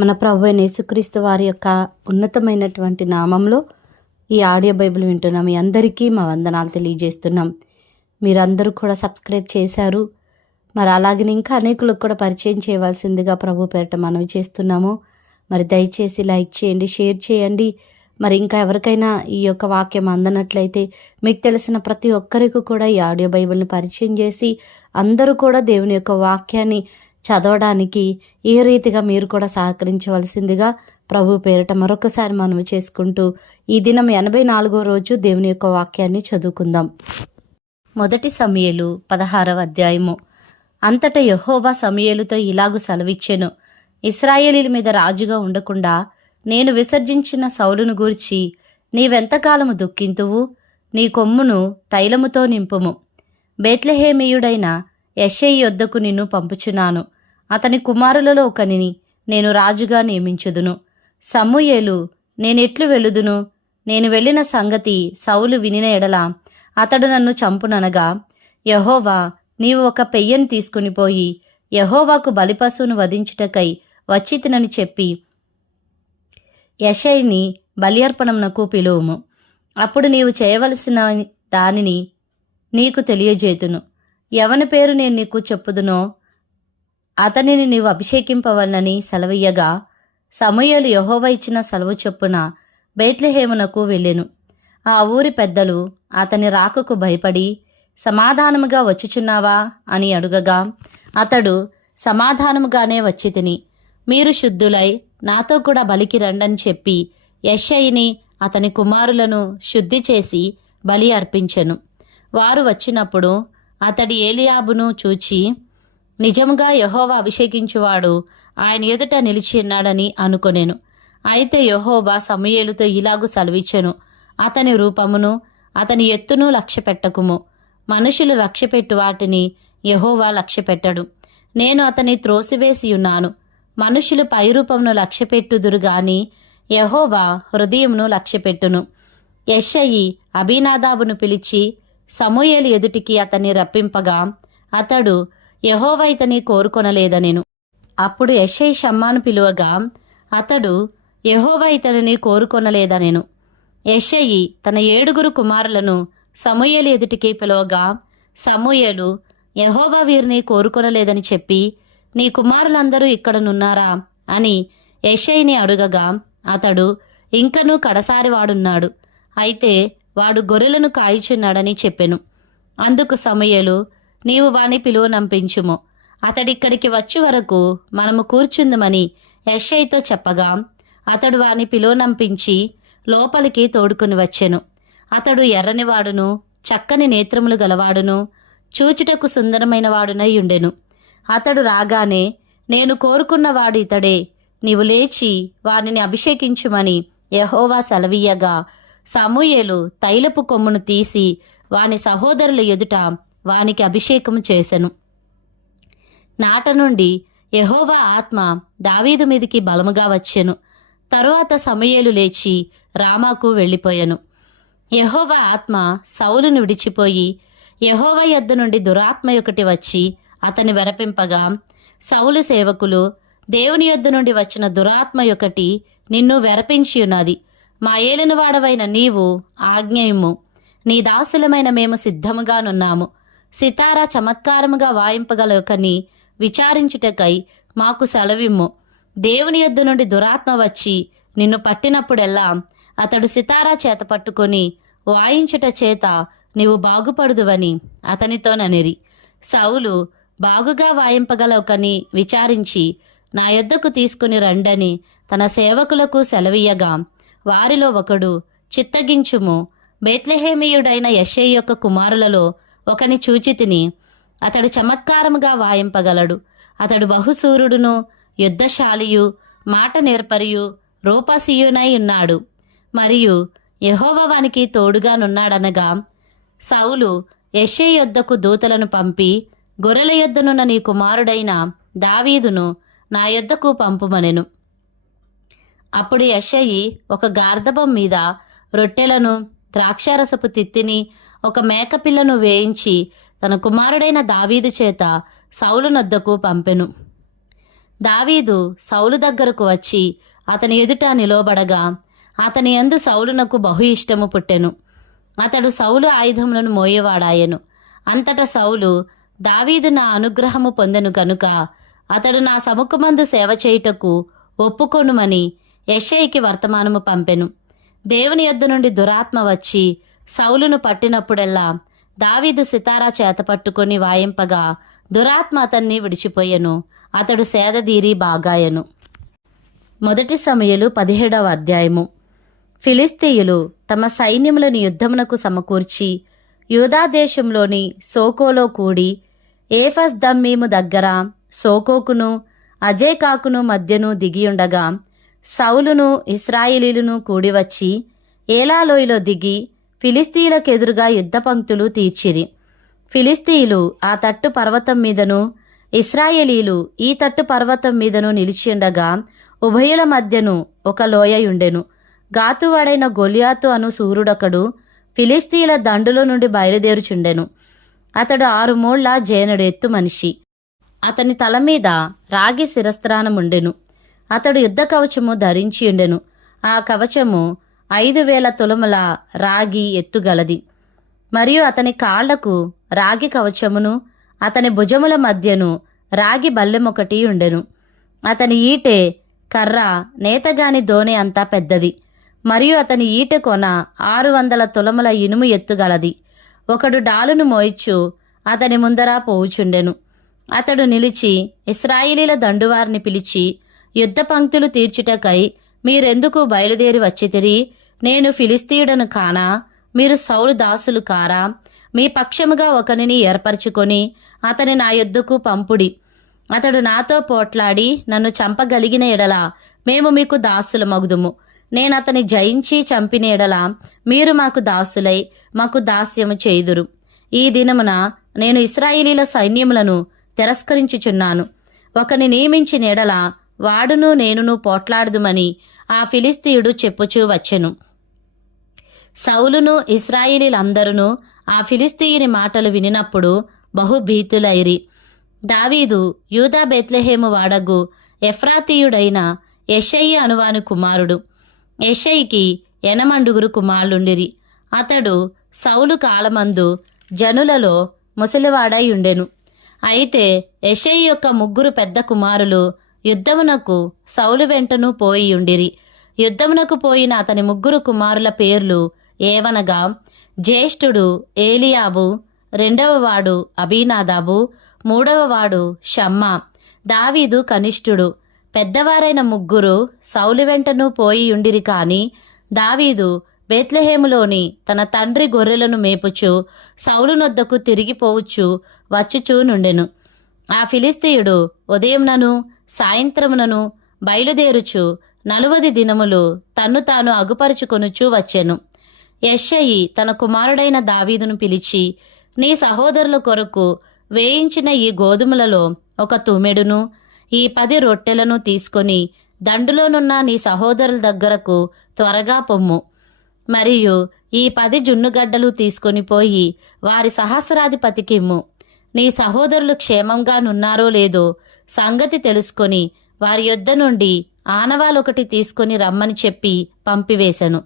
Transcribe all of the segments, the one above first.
మన ప్రభు అయిన యేసుక్రీస్తు వారి యొక్క ఉన్నతమైనటువంటి నామంలో ఈ ఆడియో బైబిల్ వింటున్నాం. మీ అందరికీ మా వందనాలు తెలియజేస్తున్నాం. మీరందరూ కూడా సబ్స్క్రైబ్ చేశారు. మరి అలాగే ఇంకా అనేకులకు కూడా పరిచయం చేయవలసిందిగా ప్రభు పేరిట మనవి చేస్తున్నాము. మరి దయచేసి లైక్ చేయండి, షేర్ చేయండి. మరి ఇంకా ఎవరికైనా ఈ యొక్క వాక్యం అందనట్లయితే మీకు తెలిసిన ప్రతి ఒక్కరికి కూడా ఈ ఆడియో బైబిల్ని పరిచయం చేసి అందరూ కూడా దేవుని యొక్క వాక్యాన్ని చదవడానికి ఏ రీతిగా మీరు కూడా సహకరించవలసిందిగా ప్రభు పేరిట మరొకసారి మనవి చేసుకుంటూ ఈ దినం 84వ రోజు దేవుని యొక్క వాక్యాన్ని చదువుకుందాం. మొదటి సమూయేలు 16వ అధ్యాయము. అంతటా యెహోవా సమూయేలుతో ఇలాగు సెలవిచ్చెను, ఇశ్రాయేలీల మీద రాజుగా ఉండకుండా నేను విసర్జించిన సౌలును గూర్చి నీవెంతకాలము దుఃఖింతువు? నీ కొమ్మును తైలముతో నింపుము. బేత్లెహేమీయుడైన యెషయి యొద్దకు నిన్ను పంపుచున్నాను. అతని కుమారులలో ఒకనిని నేను రాజుగా నియమించుదును. సమూయేలు, నేనెట్లు వెలుదును? నేను వెళ్ళిన సంగతి సౌలు వినిన ఎడల అతడు నన్ను చంపుననగా, యెహోవా నీవు ఒక పెయ్యను తీసుకుని పోయి యెహోవాకు బలిపశువును వధించుటకై వచ్చితినని చెప్పి యెషయిని బలి అర్పణమునకు పిలువుము. అప్పుడు నీవు చేయవలసిన దానిని నీకు తెలియజేతును. ఎవని పేరు నేను నీకు చెప్పుదునో అతనిని నీవు అభిషేకింపవలనని సెలవీయగా, సమూయేలు యెహోవా ఇచ్చిన సెలవు చొప్పున బేత్లెహేమునకు వెళ్ళెను. ఆ ఊరి పెద్దలు అతని రాకకు భయపడి, సమాధానముగా వచ్చుచున్నావా అని అడుగగా, అతడు సమాధానముగానే వచ్చి తిని, మీరు శుద్ధులై నాతో కూడా బలికి రండని చెప్పి యెషయిని అతని కుమారులను శుద్ధి చేసి బలి అర్పించెను. వారు వచ్చినప్పుడు అతడి ఏలియాబును చూచి, నిజముగా యెహోవా అభిషేకించువాడు ఆయన ఎదుట నిలిచి ఉన్నాడని అనుకొనెను. అయితే యెహోవా సమూయేలుతో ఇలాగు సెలవిచ్చెను, అతని రూపమును అతని ఎత్తును లక్ష్యపెట్టకుము. మనుషులు లక్ష్యపెట్టు వాటిని యెహోవా లక్ష్యపెట్టడు. నేను అతని త్రోసివేసి ఉన్నాను. మనుషులు పైరూపమును లక్ష్యపెట్టుదురు గాని యెహోవా హృదయమును లక్ష్యపెట్టును. యెషయి అబీనాదాబును పిలిచి సమూయేలు ఎదుటికి అతన్ని రప్పింపగా, అతడు యెహోవా ఇతని కోరుకొనలేదనెను. అప్పుడు యెషయి షమ్మాను పిలువగా, అతడు యెహోవా ఇతనిని కోరుకొనలేదనెను. యెషయి తన 7 కుమారులను సమూయేలు ఎదుటికి పిలువగా, సమూయేలు యెహోవా వీరిని కోరుకొనలేదని చెప్పి, నీ కుమారులందరూ ఇక్కడనున్నారా అని యెషయిని అడుగగా, అతడు ఇంకనూ కడసారి వాడున్నాడు, అయితే వాడు గొర్రెలను కాయుచున్నాడని చెప్పెను. అందుకు సమూయేలు, నీవు వాని పిలువనంపించుము, అతడిక్కడికి వచ్చి వరకు మనము కూర్చుందుమని యెషయితో చెప్పగా, అతడు వాని పిలువనంపించి లోపలికి తోడుకుని వచ్చెను. అతడు ఎర్రనివాడును చక్కని నేత్రములు గలవాడును చూచుటకు సుందరమైన వాడునై ఉండెను. అతడు రాగానే, నేను కోరుకున్నవాడు ఇతడే, నీవు లేచి వానిని అభిషేకించుమని యెహోవా సెలవీయగా, సమూయేలు తైలపు కొమ్మును తీసి వాని సహోదరుల ఎదుట వానికి అభిషేకము చేసెను. నాట నుండి యెహోవా ఆత్మ దావీదు మీదికి బలముగా వచ్చెను. తరువాత సమూయేలు లేచి రామాకు వెళ్ళిపోయెను. యెహోవా ఆత్మ సౌలును విడిచిపోయి యెహోవా యొద్ద నుండి దురాత్మ ఒకటి వచ్చి అతని వెరపింపగా, సౌలు సేవకులు, దేవుని యొద్ద నుండి వచ్చిన దురాత్మ ఒకటి నిన్ను వెరపించి ఉన్నది. మా ఏలినవాడవైన నీవు ఆజ్ఞయిమ్ము, నీ దాసులమైన మేము సిద్ధముగానున్నాము. సితారా చమత్కారముగా వాయింపగల ఒకని విచారించుటకై మాకు సెలవిమ్ము. దేవుని యొద్ద నుండి దురాత్మ వచ్చి నిన్ను పట్టినప్పుడెల్లా అతడు సితారా చేత పట్టుకొని వాయించుట చేత నీవు బాగుపడుదువని అతనితోననిరి. సౌలు బాగుగా వాయింపగల ఒకని విచారించి నా యొద్దకు తీసుకుని రండని తన సేవకులకు సెలవీయగా, వారిలో ఒకడు, చిత్తగించుము, బేత్లెహేమీయుడైన యెషయి యొక్క కుమారులలో ఒకని చూచితిని, అతడు చమత్కారముగా వాయింపగలడు. అతడు బహుశూరుడును యుద్ధశాలియు మాట నేర్పరియు రూపసియునై ఉన్నాడు, మరియు యెహోవా వానికి తోడుగానున్నాడనగా, సౌలు యెషయి యొద్దకు దూతలను పంపి, గొర్రెల యొద్దనున్న నీ కుమారుడైన దావీదును నా యొద్దకు పంపుమనెను. అప్పుడు యెషయి ఒక గార్ధబం మీద రొట్టెలను ద్రాక్షారసపు తిత్తిని ఒక మేకపిల్లను వేయించి తన కుమారుడైన దావీదు చేత సౌలు నొద్దకు పంపెను. దావీదు సౌలు దగ్గరకు వచ్చి అతని ఎదుట నిలవబడగా అతని యందు సౌలునకు బహు ఇష్టము పుట్టెను. అతడు సౌలు ఆయుధములను మోయేవాడాయెను. అంతటా సౌలు, దావీదు నా అనుగ్రహము పొందెను గనుక అతడు నా సముఖమందు సేవ చేయుటకు ఒప్పుకొనుమని యెషయికి వర్తమానము పంపెను. దేవుని యొద్ద నుండి దురాత్మ వచ్చి సౌలును పట్టినప్పుడెల్లా దావీదు సితారా చేత పట్టుకొని వాయింపగా దురాత్మ అతన్ని విడిచిపోయెను. అతడు సేదదీరి బాగాయెను. 1 సమూయేలు 17వ అధ్యాయము. ఫిలిస్తీయులు తమ సైన్యములను యుద్ధమునకు సమకూర్చి యూదా దేశంలోని సోకోలో కూడి ఏఫస్ దమ్మీము దగ్గర సోకోకును అజేకాకును మధ్యను దిగియుండగా సౌలును ఇశ్రాయేలీయులను కూడివచ్చి ఏలాలోయలో దిగి ఫిలిస్తీయులకెదురుగా యుద్ధ పంక్తులు తీర్చిరి. ఫిలిస్తీయులు ఆ తట్టు పర్వతం మీదను ఇశ్రాయేలీలు ఈ తట్టు పర్వతం మీదను నిలిచియుండగా ఉభయుల మధ్యను ఒక లోయయుండెను. గాతువాడైన గొలియాతు అను శూరుడొకడు ఫిలిస్తీయుల దండులో నుండి బయలుదేరుచుండెను. అతడు 6 మూళ్ల జేనుడు ఎత్తు మనిషి. అతని తల మీద రాగి శిరస్త్రాణముండెను. అతడు యుద్ధ కవచము ధరించియుండెను. ఆ కవచము 5,000 తులముల రాగి ఎత్తుగలది. మరియు అతని కాళ్లకు రాగి కవచమును అతని భుజముల మధ్యను రాగి బల్లెమొకటి ఉండెను. అతని ఈటె కర్ర నేతగాని దోనె అంతా పెద్దది. మరియు అతని ఈటె కొన 600 తులముల ఇనుము ఎత్తుగలది. ఒకడు డాలును మోయిచు అతని ముందర పోవుచుండెను. అతడు నిలిచి ఇశ్రాయేలీల దండువారిని పిలిచి, యుద్ధ పంక్తులు తీర్చుటకై మీరెందుకు బయలుదేరి వచ్చితిరి? నేను ఫిలిస్తీయుడను కానా? మీరు సౌలు దాసులు కారా? మీ పక్షముగా ఒకనిని ఏర్పరచుకొని అతని నా యొద్దకు పంపుడి. అతడు నాతో పోట్లాడి నన్ను చంపగలిగిన ఎడల మేము మీకు దాసులమగుదుము. నేనతని జయించి చంపిన ఎడల మీరు మాకు దాసులై మాకు దాస్యము చేయుదురు. ఈ దినమున నేను ఇశ్రాయేలీల సైన్యములను తిరస్కరించుచున్నాను. ఒకని నియమించిన ఎడల వాడును నేనును పోట్లాడుదుమని ఆ ఫిలిస్తీయుడు చెప్పుచూ వచ్చెను. సౌలును ఇశ్రాయేలీలందరూ ఆ ఫిలిస్తీయుని మాటలు వినినప్పుడు బహుభీతులైరి. దావీదు యూదా బెత్లెహేము వాడగు ఎఫ్రాతీయుడైన యెషయి అనువాని కుమారుడు. యెషయికి 8 కుమారులుండిరి. అతడు సౌలు కాలమందు జనులలో ముసలివాడై ఉండెను. అయితే యెషయి యొక్క 3 పెద్ద కుమారులు యుద్ధమునకు సౌలు వెంటను పోయియుండిరి. యుద్ధమునకు పోయిన అతని 3 కుమారుల పేర్లు ఏవనగా, జ్యేష్ఠుడు ఏలియాబు, 2వ వాడు అబీనాదాబు, 3వ వాడు షమ్మా. దావీదు కనిష్ఠుడు. పెద్దవారైన 3 సౌలు వెంటను పోయియుండిరి. కాని దావీదు బెత్లెహేములోని తన తండ్రి గొర్రెలను మేపుచు సౌలునొద్దకు తిరిగిపోవచ్చు వచ్చుచూ నుండెను. ఆ ఫిలిస్తీయుడు ఉదయంనను సాయంత్రమునను బయలుదేరుచు 40 దినములు తన్ను తాను అగుపరుచుకొనుచూ వచ్చెను. యెషయి తన కుమారుడైన దావీదును పిలిచి, నీ సహోదరుల కొరకు వేయించిన ఈ గోధుమలలో ఒక తుమెడును ఈ 10 రొట్టెలను తీసుకొని దండులోనున్న నీ సహోదరుల దగ్గరకు త్వరగా పొమ్ము. మరియు ఈ 10 జున్నుగడ్డలు తీసుకొని పోయి వారి సహస్రాధిపతికిమ్ము. నీ సహోదరులు క్షేమంగా నున్నారో లేదో సంగతి తెలుసుకొని వారి యొద్ద నుండి ఆనవాలొకటి తీసుకొని రమ్మని చెప్పి పంపివేశను.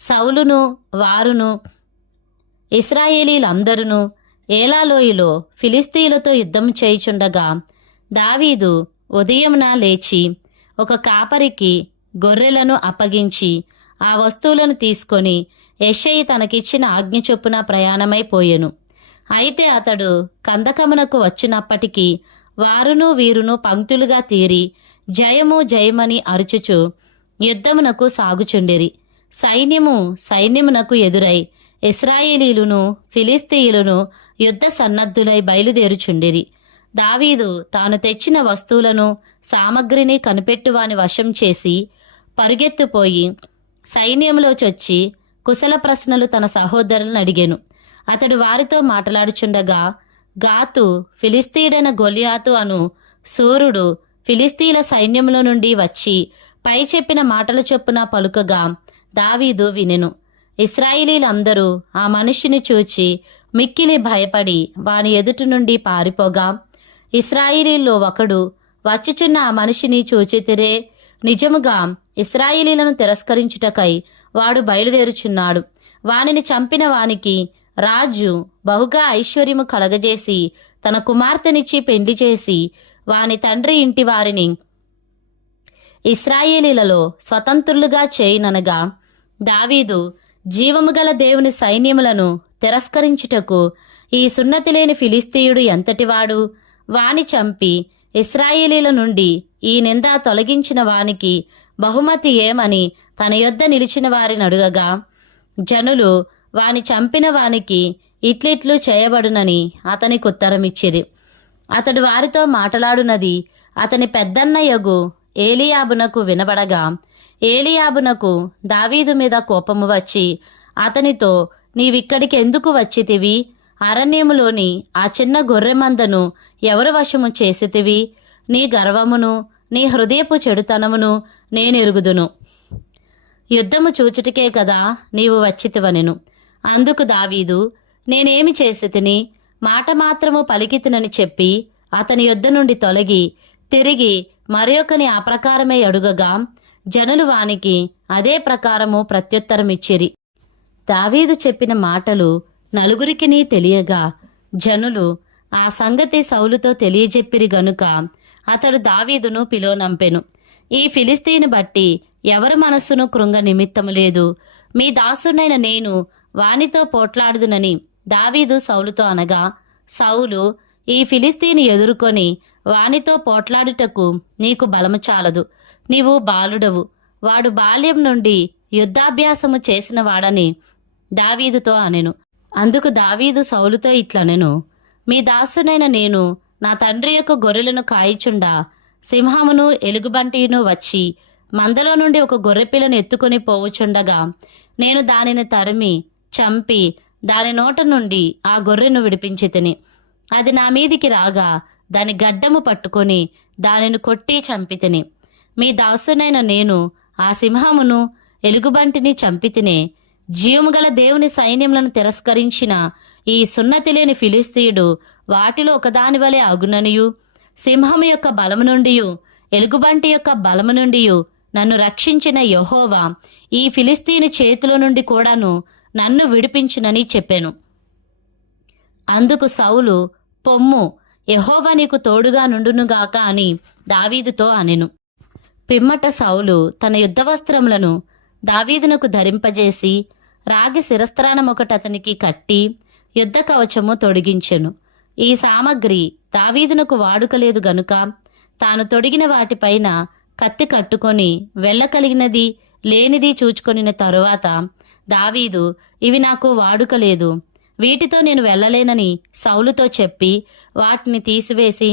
సౌలును వారును ఇశ్రాయేలీలందరూ ఏలాలోయలో ఫిలిస్తీయులతో యుద్ధం చేయుచుండగా దావీదు ఉదయమున లేచి ఒక కాపరికి గొర్రెలను అప్పగించి ఆ వస్తువులను తీసుకొని యెషయి తనకిచ్చిన ఆజ్ఞ చొప్పున ప్రయాణమైపోయెను. అయితే అతడు కందకమునకు వచ్చినప్పటికీ వారును వీరును పంక్తులుగా తీరి జయము జయమని అరుచుచు యుద్ధమునకు సాగుచుండిరి. సైన్యమునకు ఎదురై ఇశ్రాయేలీలును ఫిలిస్తీయులను యుద్ధ సన్నద్ధులై బయలుదేరుచుండిరి. దావీదు తాను తెచ్చిన వస్తువులను సామగ్రిని కనిపెట్టువాని వశం చేసి పరుగెత్తుపోయి సైన్యంలో చొచ్చి కుశల ప్రశ్నలు తన సహోదరులను అడిగెను. అతడు వారితో మాట్లాడుచుండగా గాతు ఫిలిస్తీయుడైన గొలియాతు అను శూరుడు ఫిలిస్తీయుల సైన్యంలో నుండి వచ్చి పై చెప్పిన మాటల చొప్పున పలుకగా దావీదు వినెను. ఇశ్రాయేలీలందరూ ఆ మనిషిని చూచి మిక్కిలి భయపడి వాని ఎదుటి నుండి పారిపోగా ఇశ్రాయేలీలో ఒకడు వచ్చుచున్న ఆ మనిషిని చూచితిరే. నిజముగా ఇశ్రాయేలీలను తిరస్కరించుటకై వాడు బయలుదేరుచున్నాడు. వానిని చంపిన వానికి రాజు బహుగా ఐశ్వర్యము కలగజేసి తన కుమార్తెనిచ్చి పెండ్లి చేసి వాని తండ్రి ఇంటి వారిని ఇశ్రాయేలీలలో స్వతంత్రులుగా చేయుననగా, దావీదు జీవము గల దేవుని సైన్యములను తిరస్కరించుటకు ఈ సున్నతి లేని ఫిలిస్తీయుడు ఎంతటివాడు? వాని చంపి ఇశ్రాయేలీల నుండి ఈ నింద తొలగించిన వానికి బహుమతి ఏమని తన యొద్ద నిలిచిన వారిని అడుగగా, జనులు వాని చంపిన వానికి ఇట్లిట్లు చేయబడునని అతనికి ఉత్తరమిచ్చిరి. అతడు వారితో మాట్లాడునది అతని పెద్దన్నయగు ఏలీయాబునకు వినబడగా, ఏలీయాబునకు దావీదు మీద కోపము వచ్చి అతనితో, నీవిక్కడికి ఎందుకు వచ్చితివి? అరణ్యములోని ఆ చిన్న గొర్రెమందను ఎవరు వశము చేసితివి? నీ గర్వమును నీ హృదయపు చెడుతనమును నేనెరుగుదును. యుద్ధము చూచుటకే కదా నీవు వచ్చితివనెను. అందుకు దావీదు, నేనేమి చేసితిని? మాట మాత్రము పలికితినని చెప్పి అతని యొద్ద నుండి తొలగి తిరిగి మరొకని ఆ ప్రకారమే అడుగగా, జనులు వానికి అదే ప్రకారము ప్రత్యుత్తరమిచ్చిరి. దావీదు చెప్పిన మాటలు నలుగురికిని తెలియగా జనులు ఆ సంగతి సౌలుతో తెలియజెప్పిరి గనుక అతడు దావీదును పిలువనంపెను. ఈ ఫిలిస్తీని బట్టి ఎవరి మనస్సును కృంగ నిమిత్తము లేదు. మీ దాసునైన నేను వానితో పోట్లాడుదునని దావీదు సౌలుతో అనగా, సౌలు, ఈ ఫిలిస్తీని ఎదుర్కొని వానితో పోట్లాడుటకు నీకు బలము చాలదు. నీవు బాలుడవు. వాడు బాల్యం నుండి యుద్ధాభ్యాసము చేసిన వాడని దావీదుతో అనెను. అందుకు దావీదు సౌలుతో ఇట్లనెను, మీ దాసునైన నేను నా తండ్రి యొక్క గొర్రెలను కాయిచుండా సింహమును ఎలుగుబంటిను వచ్చి మందలో నుండి ఒక గొర్రెపిల్లను ఎత్తుకొని పోవుచుండగా నేను దానిని తరిమి చంపి దాని నోట నుండి ఆ గొర్రెను విడిపించితిని. అది నా మీదికి రాగా దాని గడ్డము పట్టుకొని దానిని కొట్టి చంపితిని. మీ దాసునైన నేను ఆ సింహమును ఎలుగుబంటిని చంపితినే. జీవము గల దేవుని సైన్యములను తిరస్కరించిన ఈ సున్నతి లేని ఫిలిస్తీయుడు వాటిలో ఒకదాని వలె అగుననియు, సింహము యొక్క బలము నుండియు ఎలుగుబంటి యొక్క బలము నుండియు నన్ను రక్షించిన యెహోవా ఈ ఫిలిస్తీని చేతిలో నుండి కూడాను నన్ను విడిపించునని చెప్పెను. అందుకు సౌలు, పొమ్ము, యెహోవా నీకు తోడుగా నుండునుగాక అని దావీదుతో అనెను. పిమ్మట సౌలు తన యుద్ధ వస్త్రములను దావీదునకు ధరింపజేసి రాగి శిరస్త్రాణం ఒకటి అతనికి కట్టి యుద్ధ కవచము తొడిగించెను. ఈ సామగ్రి దావీదునకు వాడుకలేదు గనుక తాను తొడిగిన వాటిపైన కత్తి కట్టుకొని వెళ్ళకలిగినది లేనిది చూచుకొనిన తరువాత దావీదు, ఇవి నాకు వాడుకలేదు, వీటితో నేను వెళ్ళలేనని సౌలుతో చెప్పి వాటిని తీసివేసి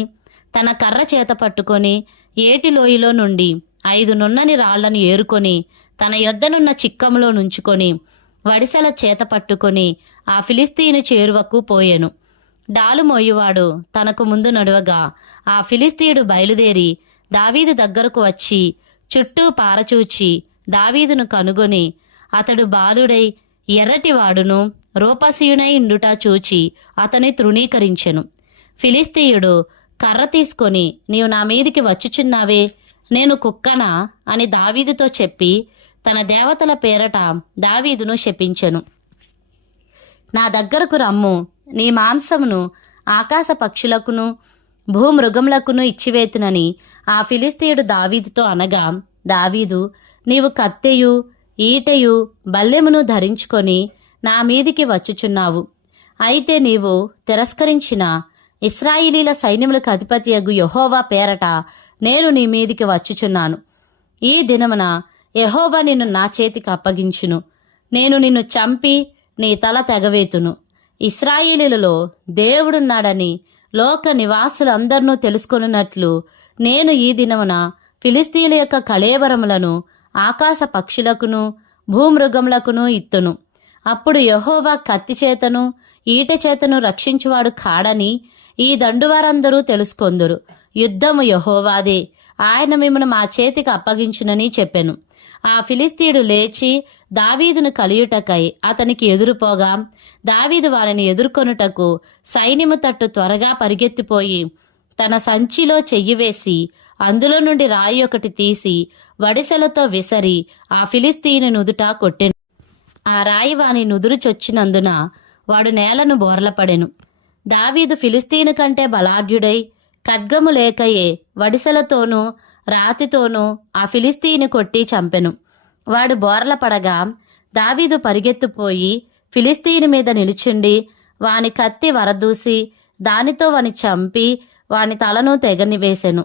తన కర్ర చేత పట్టుకొని ఏటి లోయలో నుండి 5 నున్నని రాళ్లను ఏరుకొని తన యొద్దనున్న చిక్కంలో నుంచుకొని వడిసెల చేత పట్టుకొని ఆ ఫిలిస్తీను చేరువకు పోయెను. డాలు మోయువాడు తనకు ముందు నడువగా ఆ ఫిలిస్తీయుడు బయలుదేరి దావీదు దగ్గరకు వచ్చి చుట్టూ పారచూచి దావీదును కనుగొని అతడు బాలుడై ఎర్రటివాడును రూపసీయునై ఉండుట చూచి అతని తృణీకరించెను. ఫిలిస్తీయుడు కర్ర తీసుకొని, నీవు నా మీదికి వచ్చుచున్నావే, నేను కుక్కనా అని దావీదుతో చెప్పి తన దేవతల పేరట దావీదును శపించెను. నా దగ్గరకు రమ్ము, నీ మాంసమును ఆకాశ పక్షులకును భూమృగములకును ఇచ్చివేతునని ఆ ఫిలిస్తీయుడు దావీదుతో అనగా, దావీదు, నీవు కత్తెయు ఈటెయు బల్లెమును ధరించుకొని నా మీదికి వచ్చుచున్నావు. అయితే నీవు తిరస్కరించిన ఇశ్రాయేలీల సైన్యములకు అధిపతియగు యెహోవా పేరట నేను నీ మీదికి వచ్చుచున్నాను. ఈ దినమున యెహోవా నిన్ను నా చేతికి అప్పగించును. నేను నిన్ను చంపి నీ తల తెగవేతును. ఇశ్రాయేలీలలో దేవుడున్నాడని లోక నివాసులందరినూ తెలుసుకొనున్నట్లు నేను ఈ దినమున ఫిలిస్తీయుల యొక్క కళేబరములను ఆకాశ పక్షులకును భూమృగములకును ఇత్తును. అప్పుడు యెహోవా కత్తి చేతను ఈట చేతను రక్షించువాడు కాడని ఈ దండువారందరూ తెలుసుకొందురు. యుద్ధము యెహోవాదే, ఆయన మిమ్మను మా చేతికి అప్పగించునని చెప్పెను. ఆ ఫిలిస్తీయుడు లేచి దావీదును కలియుటకై అతనికి ఎదురుపోగా దావీదు వారిని ఎదుర్కొనుటకు సైన్యము తట్టు త్వరగా పరిగెత్తిపోయి తన సంచిలో చెయ్యి వేసి అందులో నుండి రాయి ఒకటి తీసి వడిసెలతో విసరి ఆ ఫిలిస్తీయుని నుదుట కొట్టెను. ఆ రాయి వాని నుదురు చొచ్చినందున వాడు నేలను బోర్లపడెను. దావీదు ఫిలిస్తీను కంటే బలాఢ్యుడై ఖడ్గము లేకయే వడిసెలతోనూ రాతితోనూ ఆ ఫిలిస్తీయుని కొట్టి చంపెను. వాడు బోర్ల పడగా దావీదు పరిగెత్తుపోయి ఫిలిస్తీయుని మీద నిలుచుండి వాని కత్తి వరదూసి దానితో వాని చంపి వాని తలను తెగనివేసెను.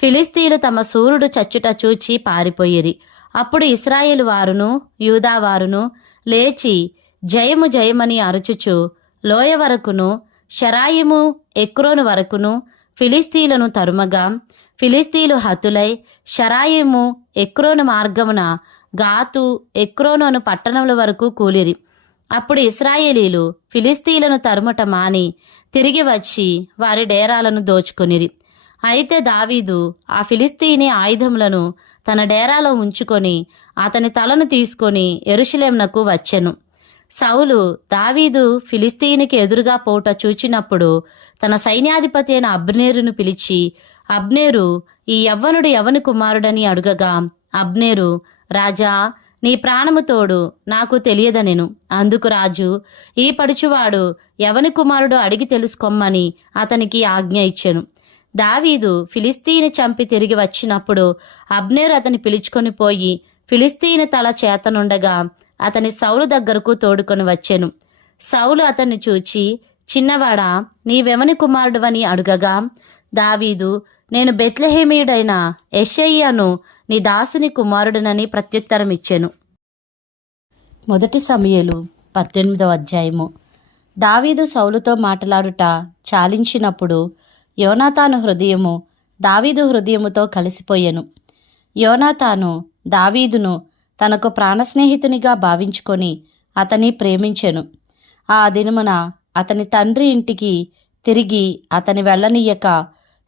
ఫిలిస్తీయులు తమ సూర్యుడు చచ్చుట చూచి పారిపోయిరి. అప్పుడు ఇశ్రాయేలు వారును యూదావారును లేచి జయము జయమని అరుచుచు లోయ వరకును షరాయిము ఎక్రోను వరకును ఫిలిస్తీయులను తరుమగా ఫిలిస్తీయులు హతులై షరాయిము ఎక్రోను మార్గమున గాతు ఎక్రోను అను పట్టణముల వరకు కూలిరి. అప్పుడు ఇశ్రాయేలీలు ఫిలిస్తీయులను తరుమట మాని తిరిగి వచ్చి వారి డేరాలను దోచుకొనిరి. అయితే దావీదు ఆ ఫిలిస్తీయుని ఆయుధములను తన డేరాలో ఉంచుకొని అతని తలను తీసుకొని యెరూషలేమునకు వచ్చెను. సౌలు దావీదు ఫిలిస్తీయునికి ఎదురుగా పోవుట చూచినప్పుడు తన సైన్యాధిపతి అయిన అబ్నేరును పిలిచి, అబ్నేరు, ఈ యవ్వనుడు ఎవని కుమారుడని అడుగగా అబ్నేరు, రాజా, నీ ప్రాణము తోడు నాకు తెలియదనెను. అందుకు రాజు, ఈ పడుచువాడు ఎవని కుమారుడు అడిగి తెలుసుకొమ్మని అతనికి ఆజ్ఞ ఇచ్చెను. దావీదు ఫిలిస్తీయుని చంపి తిరిగి వచ్చినప్పుడు అబ్నేరు అతని పిలుచుకొని పోయి ఫిలిస్తీయుని తల చేతనుండగా అతని సౌలు దగ్గరకు తోడుకొని వచ్చెను. సౌలు అతన్ని చూచి, చిన్నవాడా, నీవెవని కుమారుడువని అడుగగా దావీదు, నేను బెత్లెహేమీయుడైన యెషయ్యను నీ దాసుని కుమారుడునని ప్రత్యుత్తరం ఇచ్చెను. 1 సమూయేలు 18వ అధ్యాయము. దావీదు సౌలుతో మాట్లాడుట చాలించినప్పుడు యోనాతాను హృదయము దావీదు హృదయముతో కలిసిపోయెను. యోనాతాను దావీదును తనకు ప్రాణస్నేహితునిగా భావించుకొని అతని ప్రేమించెను. ఆ దినమున అతని తండ్రి ఇంటికి తిరిగి అతని వెళ్ళనీయక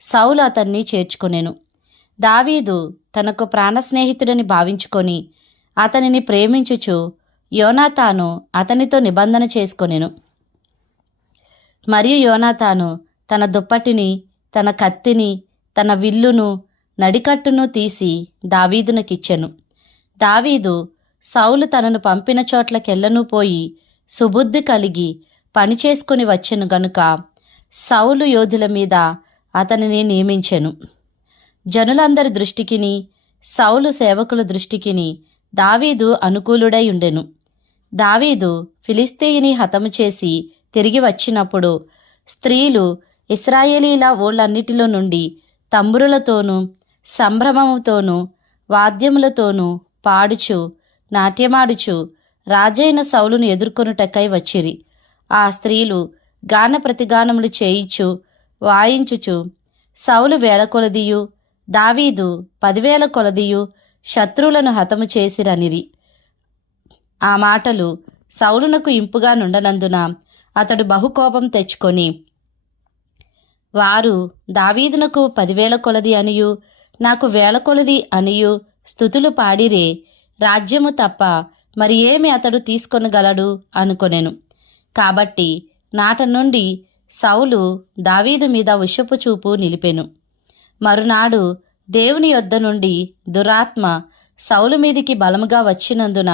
సౌలు అతన్ని చేర్చుకొనెను. దావీదు తనకు ప్రాణస్నేహితుడని భావించుకొని అతనిని ప్రేమించుచు యోనాతాను అతనితో నిబంధన చేసుకొనెను. మరియు యోనాతాను తన దుప్పటిని, తన కత్తిని, తన విల్లును, నడికట్టును తీసి దావీదునకిచ్చెను. దావీదు సౌలు తనను పంపిన చోట్లకెళ్ళను పోయి సుబుద్ధి కలిగి పని చేసుకుని వచ్చెను గనుక సౌలు యోధుల మీద అతనిని నియమించెను. జనులందరి దృష్టికిని సౌలు సేవకుల దృష్టికిని దావీదు అనుకూలుడై ఉండెను. దావీదు ఫిలిస్తీయుని హతము చేసి తిరిగి వచ్చినప్పుడు స్త్రీలు ఇశ్రాయేలీల ఊళ్ళన్నిటిలో నుండి తంబురులతోనూ సంభ్రమముతోనూ వాద్యములతోనూ పాడుచు నాట్యమాడుచు రాజైన సౌలును ఎదుర్కొనుటకై వచ్చిరి. ఆ స్త్రీలు గాన ప్రతిగానములు చేయిచు వాయించుచు సౌలు 1000 కొలదియు దావీదు 10,000 కొలదియు శత్రువులను హతము చేసిరనిరి. ఆ మాటలు సౌలునకు ఇంపుగా నుండనందున అతడు బహుకోపం తెచ్చుకొని, వారు దావీదునకు 10,000 కొలది అనియు నాకు 1000 కొలది అనియు స్తుతులు పాడిరే, రాజ్యము తప్ప మరి ఏమి అతడు తీసుకొనగలడు అనుకొనెను. కాబట్టి నాట నుండి సౌలు దావీదు మీద ఉషపు చూపు నిలిపెను. మరునాడు దేవుని యొద్ద నుండి దురాత్మ సౌలు మీదికి బలముగా వచ్చినందున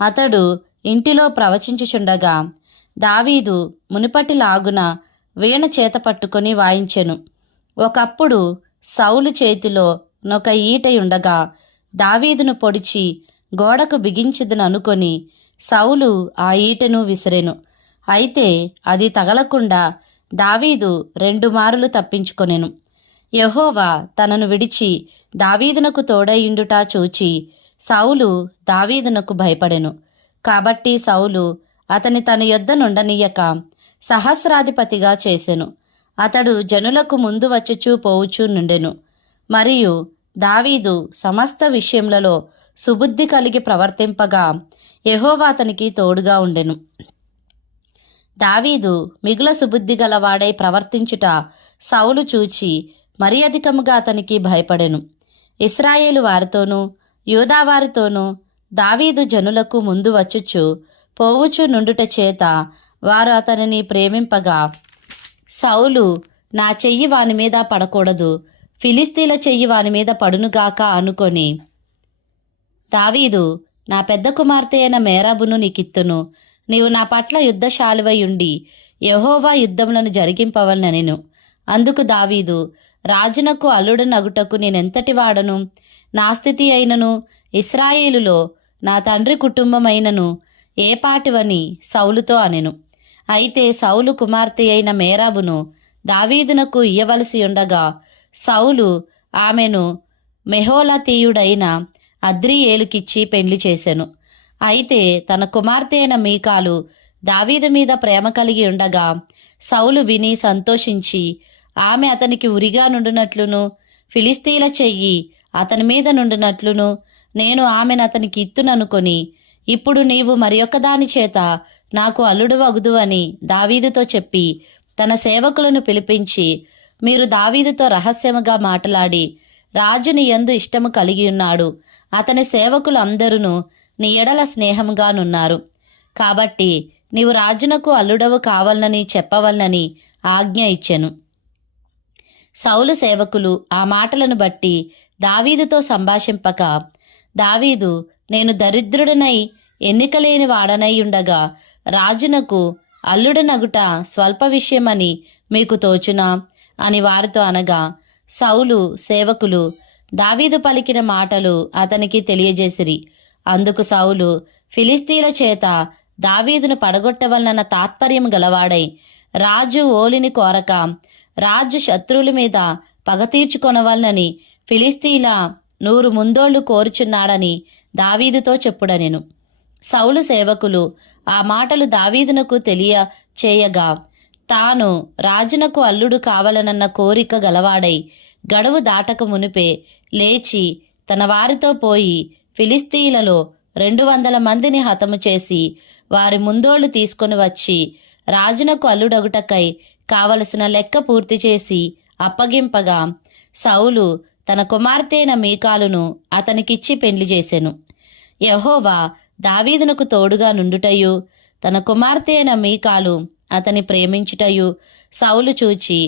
అతడు ఇంటిలో ప్రవచించుచుండగా దావీదు మునుపటిలాగున వీణ చేత పట్టుకొని వాయించెను. ఒకప్పుడు సౌలు చేతిలో నొక ఈటయుండగా దావీదును పొడిచి గోడకు బిగించదును అనుకొని సౌలు ఆ ఈటెను విసిరెను. అయితే అది తగలకుండా దావీదు 2 మారులు తప్పించుకొనెను. యెహోవా తనను విడిచి దావీదునకు తోడైయుండుట చూచి సౌలు దావీదునకు భయపడెను. కాబట్టి సౌలు అతని తన యొద్ద నుండనీయక సహస్రాధిపతిగా చేసెను. అతడు జనులకు ముందు వచ్చుచూ పోవుచూ నుండెను. మరియు దావీదు సమస్త విషయములలో సుబుద్ధి కలిగి ప్రవర్తింపగా యెహోవా అతనికి తోడుగా ఉండెను. దావీదు మిగుల సుబుద్ధి గలవాడై ప్రవర్తించుట సౌలు చూచి మరి అధికముగా అతనికి భయపడెను. ఇశ్రాయేలు వారితోనూ యూదావారితోనూ దావీదు జనులకు ముందు వచ్చుచు పోవుచు నుండుట చేత వారు అతనిని ప్రేమింపగా సౌలు నా చెయ్యి వాని మీద పడకూడదు, ఫిలిస్తీన్ల చెయ్యి వాని మీద పడునుగాక అనుకొని, దావీదు, నా పెద్ద కుమార్తె అయిన మేరాబును నీకిత్తును, నీవు నా పట్ల యుద్ధశాలువై ఉండి యెహోవా యుద్ధములను జరిగింపవలనెను. అందుకు దావీదు, రాజునకు అల్లుడనగుటకు నేనెంతటి వాడను? నా స్థితి అయినను ఇశ్రాయేలులో నా తండ్రి కుటుంబమైనను ఏపాటివని సౌలుతో అనెను. అయితే సౌలు కుమార్తె అయిన మేరాబును దావీదునకు ఇయ్యవలసి ఉండగా సౌలు ఆమెను మెహోలతీయుడైన అద్రీయేలుకిచ్చి పెండ్లి చేసెను. అయితే తన కుమార్తె అయిన మీకాలు దావీదు మీద ప్రేమ కలిగి ఉండగా సౌలు విని సంతోషించి ఆమె అతనికి ఉరిగా నుండునట్లును ఫిలిస్తీన్ల చెయ్యి అతని మీద నుండునట్లును నేను ఆమెను అతనికి ఇత్తుననుకొని, ఇప్పుడు నీవు మరియొక్క దాని చేత నాకు అల్లుడు వగుదు అని దావీదుతో చెప్పి తన సేవకులను పిలిపించి, మీరు దావీదుతో రహస్యముగా మాట్లాడి రాజు నీ యందు ఇష్టము కలిగి ఉన్నాడు, అతని సేవకులు అందరూ నీ ఎడల స్నేహంగానున్నారు, కాబట్టి నీవు రాజునకు అల్లుడవు కావాలనని చెప్పవలనని ఆజ్ఞ ఇచ్చెను. సౌలు సేవకులు ఆ మాటలను బట్టి దావీదుతో సంభాషింపక, దావీదు, నేను దరిద్రుడనై ఎన్నికలేని వాడనై ఉండగా రాజునకు అల్లుడనగుట స్వల్ప విషయమని మీకు తోచునా అని వారితో అనగా, సౌలు సేవకులు దావీదు పలికిన మాటలు అతనికి తెలియజేసిరి. అందుకు సౌలు ఫిలిస్తీన్ల చేత దావీదును పడగొట్టవలనన్న తాత్పర్యం గలవాడై రాజు ఓలిని కోరక రాజు శత్రువుల మీద పగ తీర్చుకొనవలనని ఫిలిస్తీన్ల 100 ముందోళ్లు కోరుచున్నాడని దావీదుతో చెప్పుడనెను. సౌలు సేవకులు ఆ మాటలు దావీదునకు తెలియచేయగా తాను రాజునకు అల్లుడు కావాలనన్న కోరిక గలవాడై గడువు దాటక మునిపే లేచి తన వారితో పోయి ఫిలిస్తీన్లలో 200 మందిని హతము చేసి వారి ముందోళ్లు తీసుకొని వచ్చి రాజునకు అల్లుడగుటకై కావలసిన లెక్క పూర్తి చేసి అప్పగింపగా సౌలు తన కుమార్తె అయిన మీకాలును అతనికిచ్చి పెండ్లి చేసెను. యెహోవా దావీదునకు తోడుగా నుండుటయు తన కుమార్తె అయిన మీకాలు అతని ప్రేమించుటయు సౌలు చూచి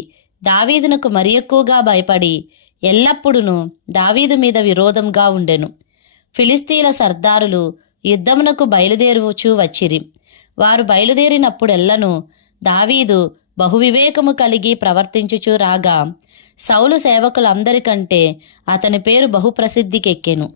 దావీదునకు మరి ఎక్కువగా భయపడి ఎల్లప్పుడూ దావీదు మీద విరోధంగా ఉండెను. ఫిలిస్తీన్ల సర్దారులు యుద్ధమునకు బయలుదేరుచూ వచ్చిరి. వారు బయలుదేరినప్పుడెల్లను దావీదు బహువివేకము కలిగి ప్రవర్తించుచూ రాగా సౌలు సేవకులందరికంటే అతని పేరు బహుప్రసిద్ధికెక్కెను.